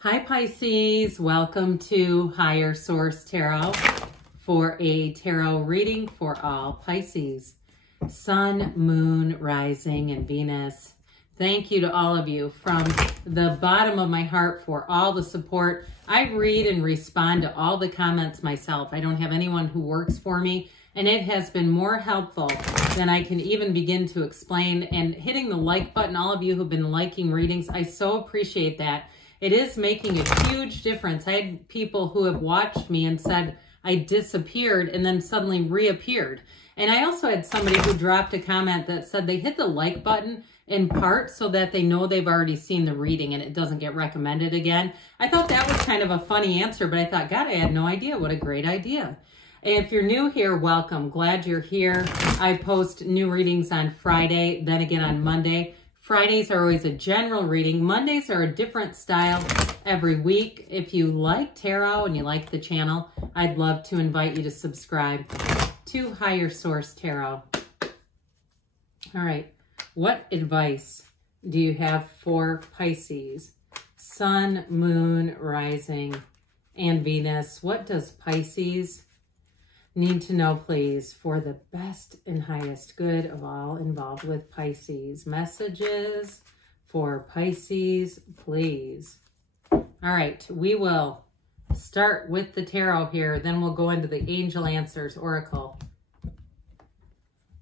Hi Pisces, welcome to Higher Source Tarot for a tarot reading for all Pisces. Sun, Moon, Rising, and Venus. Thank you to all of you from the bottom of my heart for all the support. I read and respond to all the comments myself. I don't have anyone who works for me, and it has been more helpful than I can even begin to explain. And hitting the like button, all of you who've been liking readings, I so appreciate that. It is making a huge difference. I had people who have watched me and said I disappeared and then suddenly reappeared. And I also had somebody who dropped a comment that said they hit the like button in part so that they know they've already seen the reading and it doesn't get recommended again. I thought that was kind of a funny answer, but I thought, God, I had no idea. What a great idea. And if you're new here, welcome. Glad you're here. I post new readings on Friday, then again on Monday. Fridays are always a general reading. Mondays are a different style every week. If you like tarot and you like the channel, I'd love to invite you to subscribe to Higher Source Tarot. All right, what advice do you have for Pisces? Sun, Moon, Rising, and Venus. What does Pisces need to know, please, for the best and highest good of all involved with Pisces? Messages for Pisces, please. All right, we will start with the tarot here, then we'll go into the Angel Answers Oracle.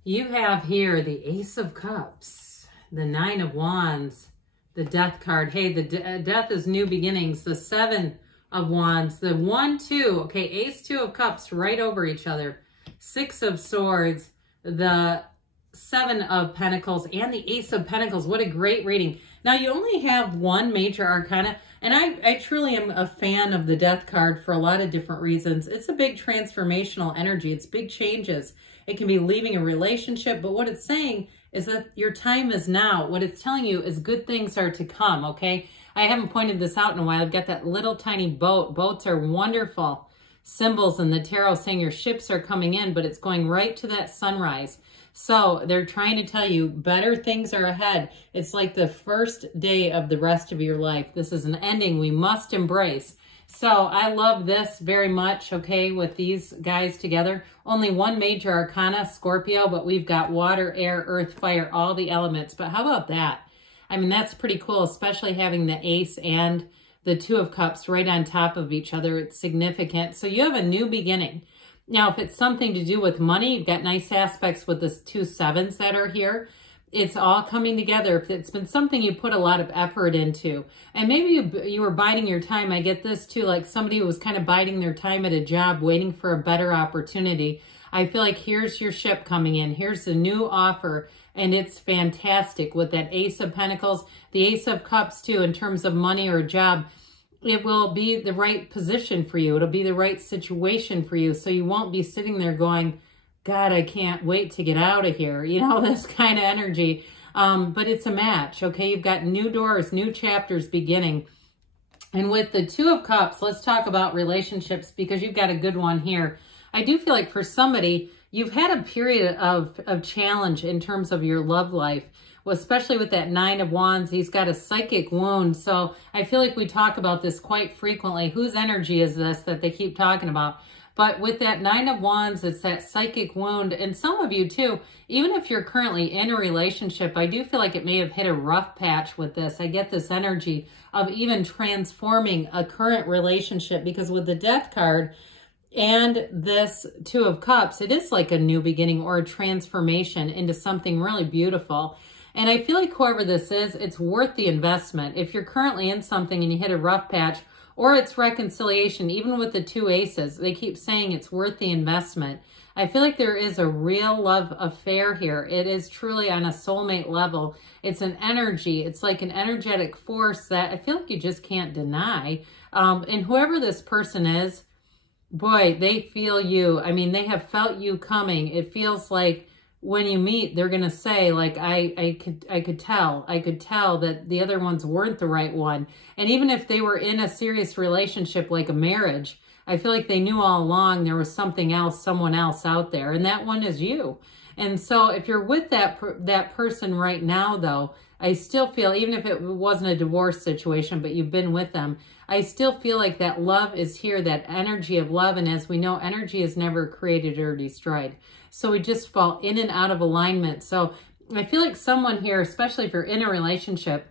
You have here the Ace of Cups, the Nine of Wands, the Death card. Hey, the Death is new beginnings, the Seven of Wands, the 1, 2, okay, Ace, 2 of Cups right over each other, 6 of Swords, the 7 of Pentacles, and the Ace of Pentacles. What a great reading. Now, you only have one major arcana, and I truly am a fan of the Death card for a lot of different reasons. It's a big transformational energy. It's big changes. It can be leaving a relationship, but what it's saying is that your time is now. What it's telling you is good things are to come, okay? I haven't pointed this out in a while. I've got that little tiny boat. Boats are wonderful symbols in the tarot saying your ships are coming in, but it's going right to that sunrise. So they're trying to tell you better things are ahead. It's like the first day of the rest of your life. This is an ending we must embrace. So I love this very much, okay, with these guys together. Only one major arcana, Scorpio, but we've got water, air, earth, fire, all the elements. But how about that? I mean, that's pretty cool, especially having the Ace and the 2 of Cups right on top of each other. It's significant. So you have a new beginning. Now, if it's something to do with money, you've got nice aspects with the 2 sevens that are here. It's all coming together. If it's been something you put a lot of effort into, and maybe you were biding your time. I get this too, like somebody who was kind of biding their time at a job, waiting for a better opportunity. I feel like here's your ship coming in. Here's the new offer. And it's fantastic with that Ace of Pentacles, the Ace of Cups too, in terms of money or a job. It will be the right position for you. It'll be the right situation for you. So you won't be sitting there going, God, I can't wait to get out of here. You know, this kind of energy. But it's a match, okay? You've got new doors, new chapters beginning. And with the 2 of Cups, let's talk about relationships because you've got a good one here. I do feel like for somebody, you've had a period of challenge in terms of your love life, well, especially with that 9 of Wands. He's got a psychic wound. So I feel like we talk about this quite frequently. Whose energy is this that they keep talking about? But with that 9 of Wands, it's that psychic wound. And some of you too, even if you're currently in a relationship, I do feel like it may have hit a rough patch with this. I get this energy of even transforming a current relationship because with the Death card, and this 2 of Cups, it is like a new beginning or a transformation into something really beautiful. And I feel like whoever this is, it's worth the investment. If you're currently in something and you hit a rough patch, or it's reconciliation, even with the 2 aces, they keep saying it's worth the investment. I feel like there is a real love affair here. It is truly on a soulmate level. It's an energy. It's like an energetic force that I feel like you just can't deny. And whoever this person is, boy, they feel you. I mean, they have felt you coming. It feels like when you meet, they're going to say, like, I could tell that the other ones weren't the right one. And even if they were in a serious relationship, like a marriage, I feel like they knew all along there was something else, someone else out there. And that one is you. And so if you're with that person right now, though, I still feel, even if it wasn't a divorce situation, but you've been with them, I still feel like that love is here, that energy of love. And as we know, energy is never created or destroyed. So we just fall in and out of alignment. So I feel like someone here, especially if you're in a relationship,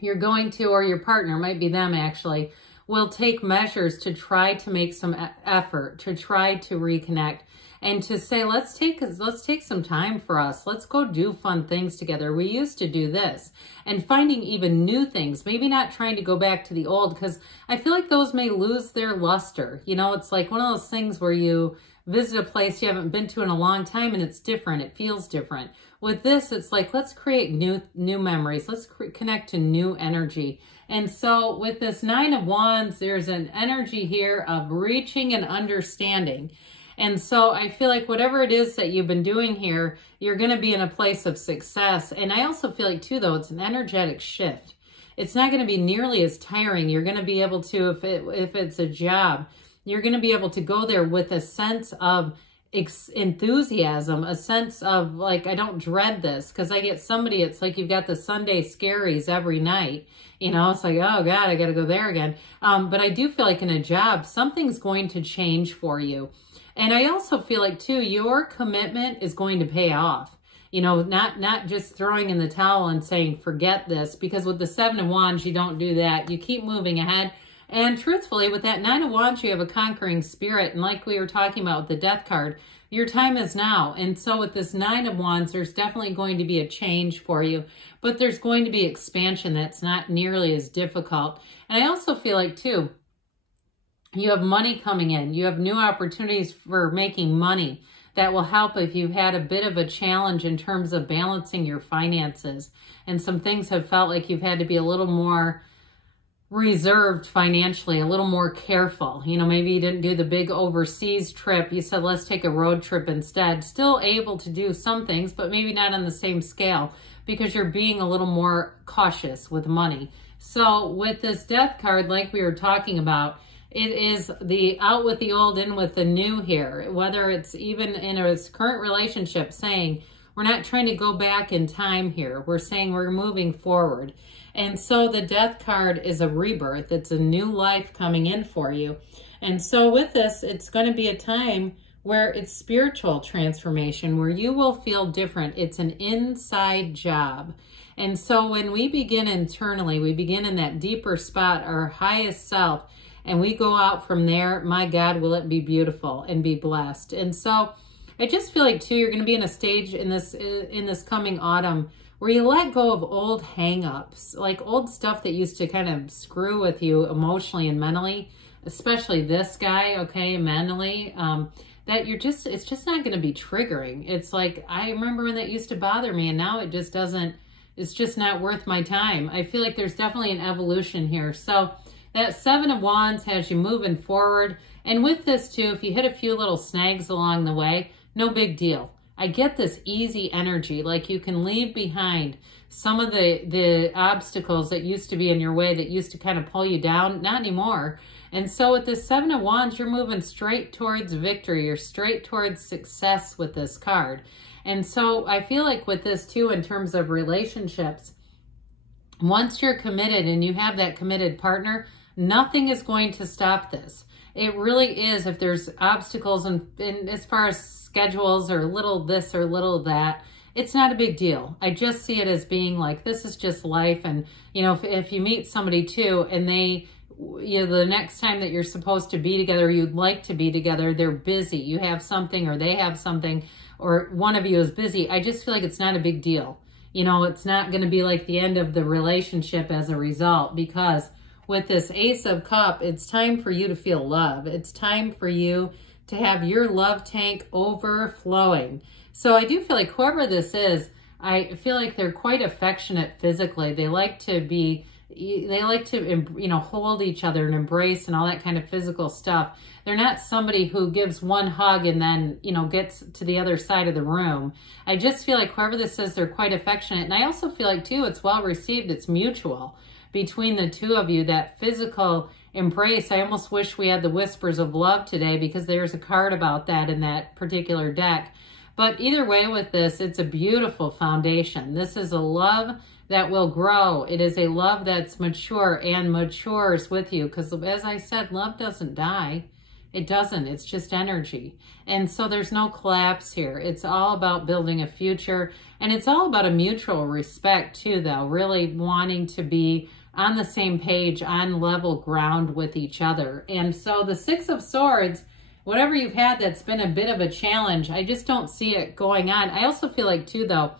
you're going to, or your partner, might be them actually, will take measures to try to make some effort, to try to reconnect, and to say, let's take some time for us. Let's go do fun things together. We used to do this. And finding even new things, maybe not trying to go back to the old, because I feel like those may lose their luster. You know, it's like one of those things where you visit a place you haven't been to in a long time and it's different. It feels different. With this, it's like, let's create new memories. Let's connect to new energy. And so with this Nine of Wands, there's an energy here of reaching and understanding. And so I feel like whatever it is that you've been doing here, you're going to be in a place of success. And I also feel like too, though, it's an energetic shift. It's not going to be nearly as tiring. You're going to be able to, if it's a job, you're going to be able to go there with a sense of enthusiasm, a sense of like, I don't dread this, because I get somebody, it's like you've got the Sunday scaries every night. You know, it's like, oh God, I got to go there again. But I do feel like in a job, something's going to change for you. And I also feel like too, your commitment is going to pay off. You know, not just throwing in the towel and saying, forget this, because with the Seven of Wands, you don't do that. You keep moving ahead. And truthfully, with that Nine of Wands, you have a conquering spirit. And like we were talking about with the Death card, your time is now. And so with this Nine of Wands, there's definitely going to be a change for you. But there's going to be expansion that's not nearly as difficult. And I also feel like, too, you have money coming in. You have new opportunities for making money that will help if you've had a bit of a challenge in terms of balancing your finances. And some things have felt like you've had to be a little more reserved financially, a little more careful. You know, maybe you didn't do the big overseas trip. You said, let's take a road trip instead. Still able to do some things, but maybe not on the same scale because you're being a little more cautious with money. So with this Death card, like we were talking about, it is the out with the old, in with the new here. Whether it's even in a current relationship, saying we're not trying to go back in time here. We're saying we're moving forward. And so the Death card is a rebirth. It's a new life coming in for you. And so with this, it's going to be a time where it's spiritual transformation, where you will feel different. It's an inside job. And so when we begin internally, we begin in that deeper spot, our highest self, and we go out from there, my God, will it be beautiful and be blessed. And so I just feel like, too, you're going to be in a stage in this coming autumn where you let go of old hang-ups, like old stuff that used to kind of screw with you emotionally and mentally, especially this guy, okay, mentally, that it's just not going to be triggering. It's like, I remember when that used to bother me, and now it just doesn't, it's just not worth my time. I feel like there's definitely an evolution here. So that Seven of Wands has you moving forward. And with this too, if you hit a few little snags along the way, no big deal. I get this easy energy, like you can leave behind some of the obstacles that used to be in your way, that used to kind of pull you down, not anymore. And so with this Seven of Wands, you're moving straight towards victory. You're straight towards success with this card. And so I feel like with this too, in terms of relationships, once you're committed and you have that committed partner, nothing is going to stop this. It really is. If there's obstacles in as far as schedules or little this or little that, it's not a big deal. I just see it as being like, this is just life. And, you know, if you meet somebody too, and they, you know, the next time that you're supposed to be together, you'd like to be together, they're busy. You have something or they have something, or one of you is busy. I just feel like it's not a big deal. You know, it's not going to be like the end of the relationship as a result, because with this Ace of Cups, it's time for you to feel love. It's time for you to have your love tank overflowing. So I do feel like whoever this is, I feel like they're quite affectionate physically. They like to be, you know, hold each other and embrace and all that kind of physical stuff. They're not somebody who gives one hug and then, you know, gets to the other side of the room. I just feel like whoever this is, they're quite affectionate. And I also feel like too, it's well received. It's mutual between the two of you, that physical embrace. I almost wish we had the Whispers of Love today, because there's a card about that in that particular deck. But either way with this, it's a beautiful foundation. This is a love that will grow. It is a love that's mature and matures with you. Because as I said, love doesn't die. It doesn't. It's just energy. And so there's no collapse here. It's all about building a future. And it's all about a mutual respect too, though. Really wanting to be on the same page, on level ground with each other. And so the Six of Swords, whatever you've had that's been a bit of a challenge, I just don't see it going on. I also feel like too, though,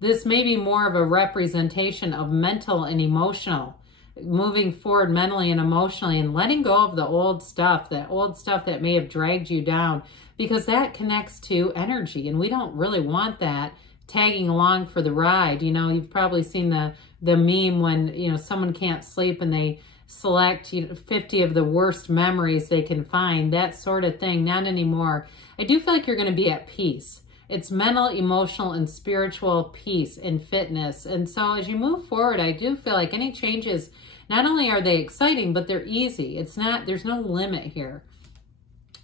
this may be more of a representation of mental and emotional, moving forward mentally and emotionally and letting go of the old stuff that may have dragged you down, because that connects to energy and we don't really want that tagging along for the ride. You know, you've probably seen the meme when, you know, someone can't sleep and they select 50 of the worst memories they can find, that sort of thing. Not anymore. I do feel like you're going to be at peace. It's mental, emotional, and spiritual peace and fitness. And so as you move forward, I do feel like any changes, not only are they exciting, but they're easy. It's not, there's no limit here.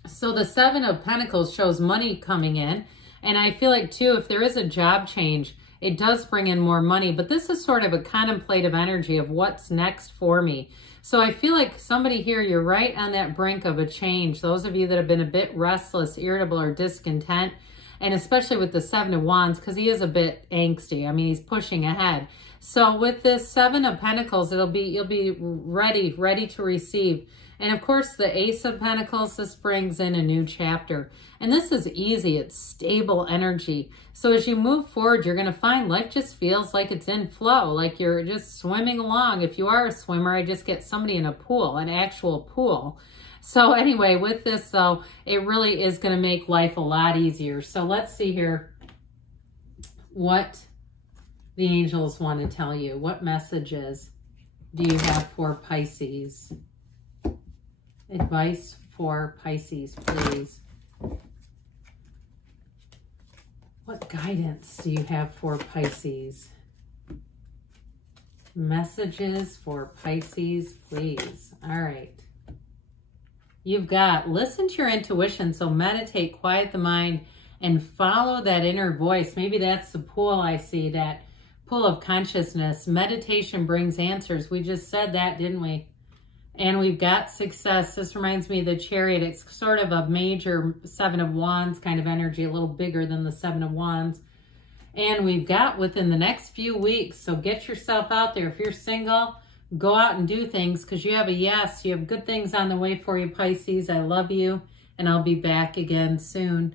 So the Seven of Pentacles shows money coming in. And I feel like too, if there is a job change, it does bring in more money, but this is sort of a contemplative energy of what's next for me. So I feel like somebody here, you're right on that brink of a change. Those of you that have been a bit restless, irritable, or discontent, and especially with the Seven of Wands, because he is a bit angsty. I mean, he's pushing ahead. So with this Seven of Pentacles, you'll be ready to receive. And of course, the Ace of Pentacles, this brings in a new chapter. And this is easy. It's stable energy. So as you move forward, you're going to find life just feels like it's in flow, like you're just swimming along. If you are a swimmer, I just get somebody in a pool, an actual pool. So anyway, with this, though, it really is going to make life a lot easier. So let's see here what the angels want to tell you. What messages do you have for Pisces? Advice for Pisces, please. What guidance do you have for Pisces? Messages for Pisces, please. All right. You've got listen to your intuition. So meditate, quiet the mind, and follow that inner voice. Maybe that's the pool I see, that pool of consciousness. Meditation brings answers. We just said that, didn't we? And we've got success. This reminds me of the Chariot. It's sort of a major Seven of Wands kind of energy, a little bigger than the Seven of Wands. And we've got within the next few weeks. So get yourself out there. If you're single, go out and do things because you have a yes. You have good things on the way for you, Pisces. I love you, and I'll be back again soon.